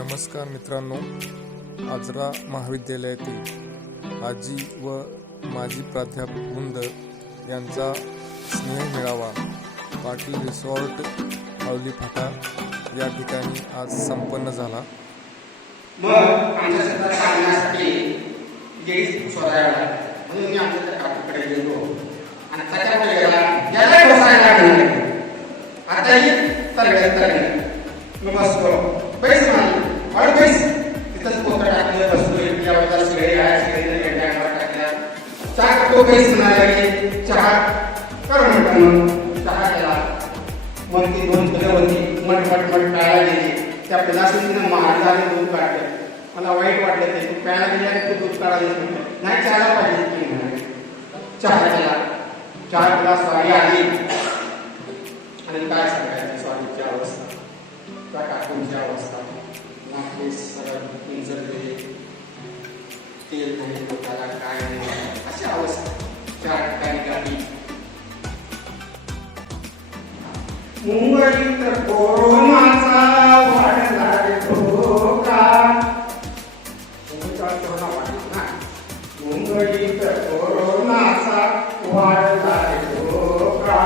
नमस्कार मित्रांनो आजरा महाविद्यालयातील आजी व माजी प्राध्यापक वृंद यांचा स्नेह मिळावा पाटील रिसॉर्ट आवली फाटा या ठिकाणी आज संपन्न झाला. मग आमच्या शोधायला म्हणून मी आमच्या त्या काकूकडे गेलो. आणि याला बसायला आताही मी म्हणाली हळू पैस तिथंच पोतं टाकलं बसलोय या वेळेला शेळी आहे शेळीने गेंड्या टाकल्या चहा तो पैस म्हणायला की चहा कर म्हणतो मग चहा केला मग ती दोन फुलं होती मटमट मट मट प्यायला गेली त्या पिलासून तिनं मारलं आणि दूध काढलं मला वाईट वाटलं ते तू प्यायला गेली आणि तू दूध काढायला म्हटलं नाही चहाला पाहिजे की म्हणाले चहा केला चहा पिला स्वारी आली आणि काय सांगायचं स्वारीची अवस्था। त्या काकूंची अवस्था। नाकेस सगळं पिंजरले तेल नाही पोटाला काय अशी अवस्था. ठिकाणी मुंबईत कोरोनाचा वाढला धोका मुंबईत कोरोनाचा वाढला धोका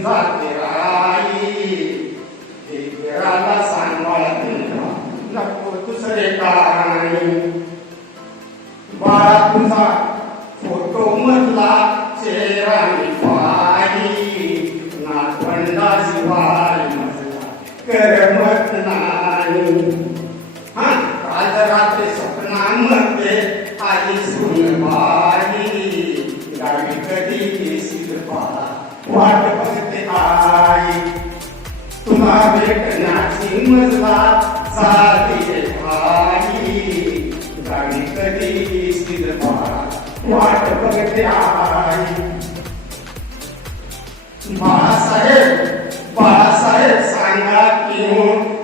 invite me. I Balasaheb Balasaheb सांगा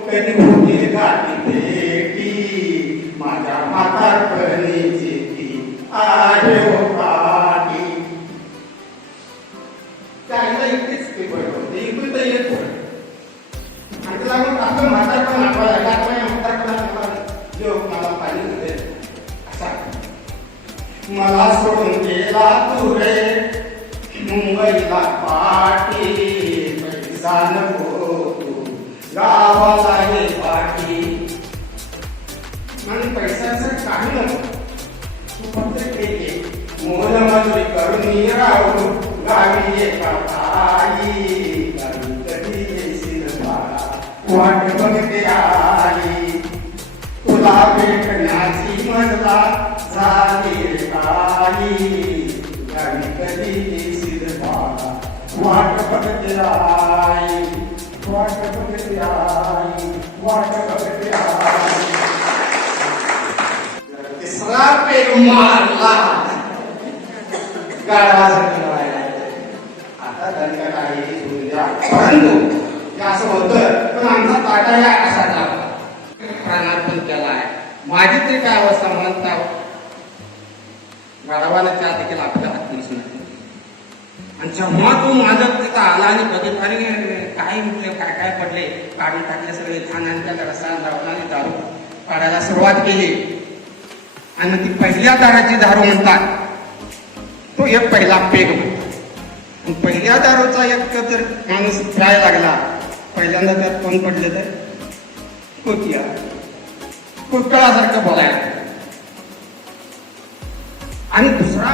कधी होतील गाठी माझ्या माता ती आहे. मला सोडून गेला तू रे मुंबईला पाठी पैसा नको तू गावाला ये पाठी आणि पैशाचं काही नको तू फक्त एक मोल मजुरी करून ये राहू गावी ये पाठाई कधी येशील वाट बघते आई तुला भेटण्याची मजला वाट बघते आई वाट बघते आई वाट आई तिसरा पेग मारला गाडा आता दणका काही परंतु असं होतं पण आमचा ताटा या असा झाला प्राणार्पण केलाय. माझी तरी काय अवस्था म्हणता गाढवाला त्या देखील आपल्या हात नसून आणि जेव्हा तो माझं तिथं आला आणि बघितलं अरे काय म्हटले काय काय पडले? काढून टाकले सगळे धान आणि त्या रसायन लावून आणि दारू काढायला सुरुवात केली. आणि ती पहिल्या दाराची दारू म्हणतात. तो एक पहिला पेग म्हणतात पहिल्या दारूचा एक जर माणूस प्यायला लागला पहिल्यांदा त्यात कोण पडले तर? कुतिया कुटकळासारखं बोलायला. आणि दुसरा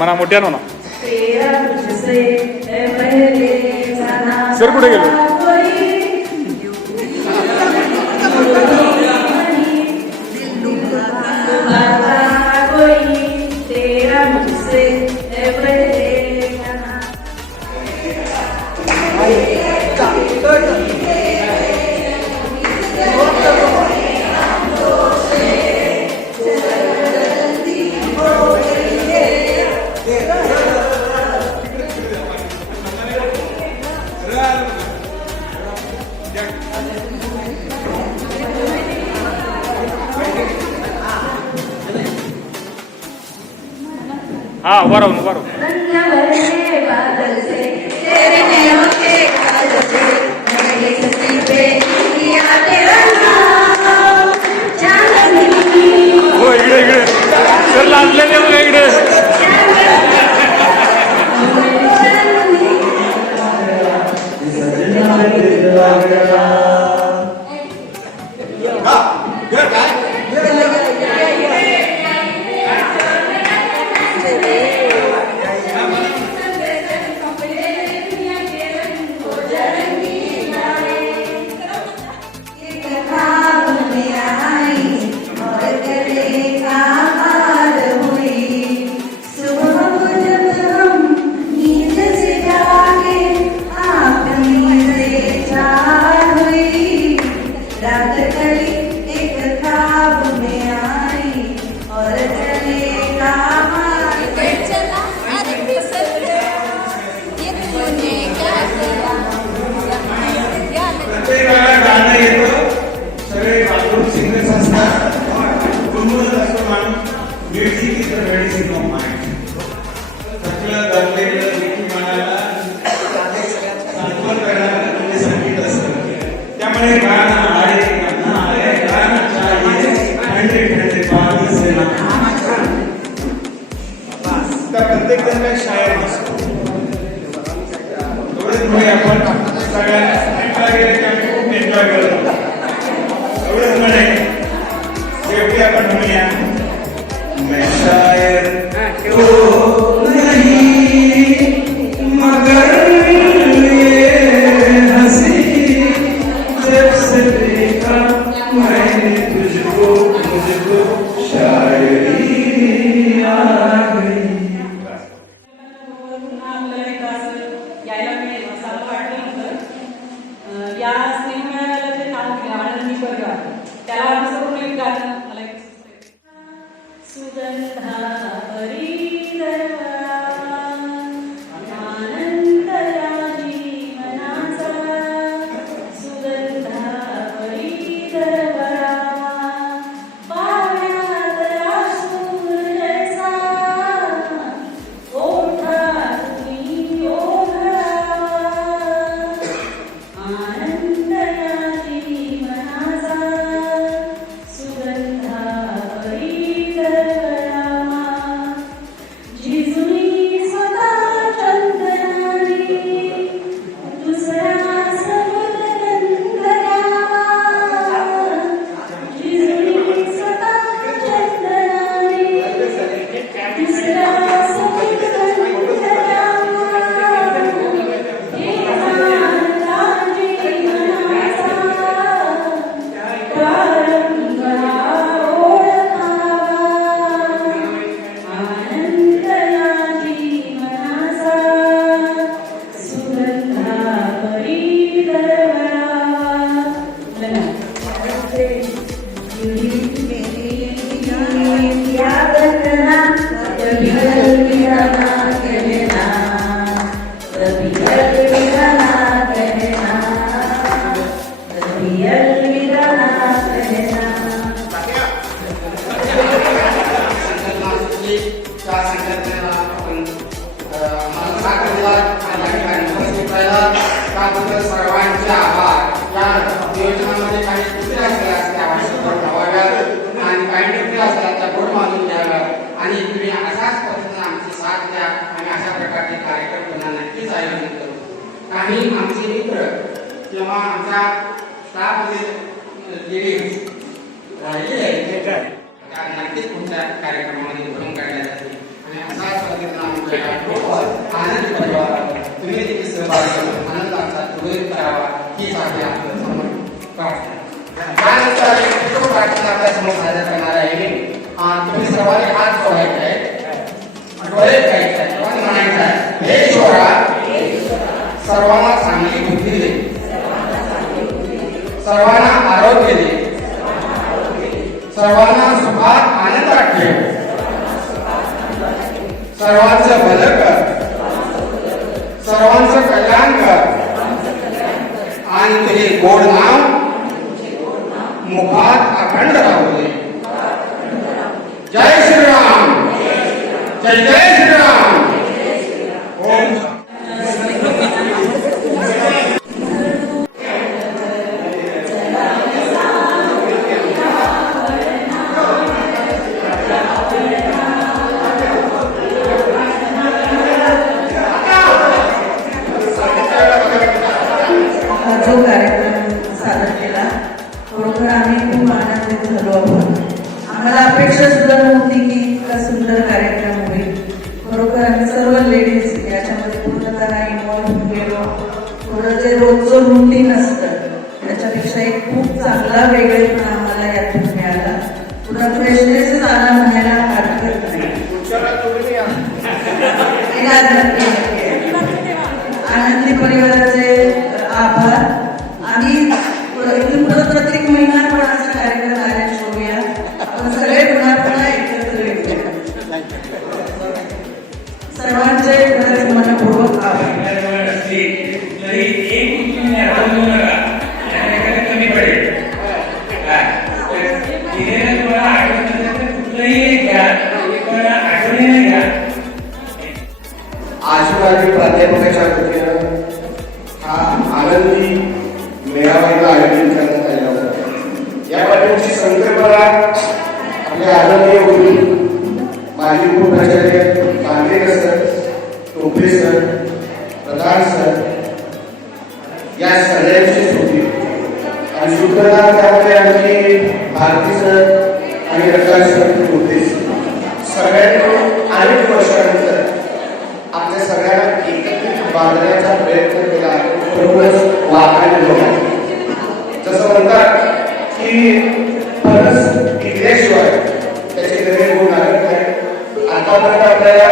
మనం ಮುಟ್ಯಾನ ಸರ್ ಕೂಡ ஆ வரோம் வரோம். प्रत्येक जण शाळेत बसतो एवढे आपण सगळ्यांना खूप एन्जॉय करतो एवढेच म्हणे शेवटी आपण म्हणूया शायर तेव्हा आमचा स्टाफ जे राहिलेले आहे त्या नक्कीच तुमच्या कार्यक्रमामध्ये भरून काढलेला असेल आणि असाच कार्यक्रम आनंद परिवार. तुम्ही देखील सहभाग करून आनंदाचा गृहित करावा. हीच आपली आपल्यासमोर प्रार्थना आपल्यासमोर सादर करणार आहे. तुम्ही सर्वांनी हात जोडायचे आहे डोळे म्हणायचं आहे सर्वांना चांगली बुद्धी देईल सर्वांना आरोग्य दे. सर्वांना सुखात आनंद ठेव सर्वांचं भल कर. सर्वांचं कल्याण कर. आणि तुझे गोड नाव मुखात अखंड त्याच्यामध्ये पूर्ण त्यांना इन्व्हॉल्व्ह केलो. थोडं जे रोजचं रुटीन असतं त्याच्यापेक्षा एक खूप चांगला वेगळेपणा आम्हाला यातून मिळाला. पुन्हा फ्रेशनेस आला म्हणायला हरकत नाही. आनंदी परिवाराचे vai para dentro, fechar a. తొందరగా ఉంటాయా?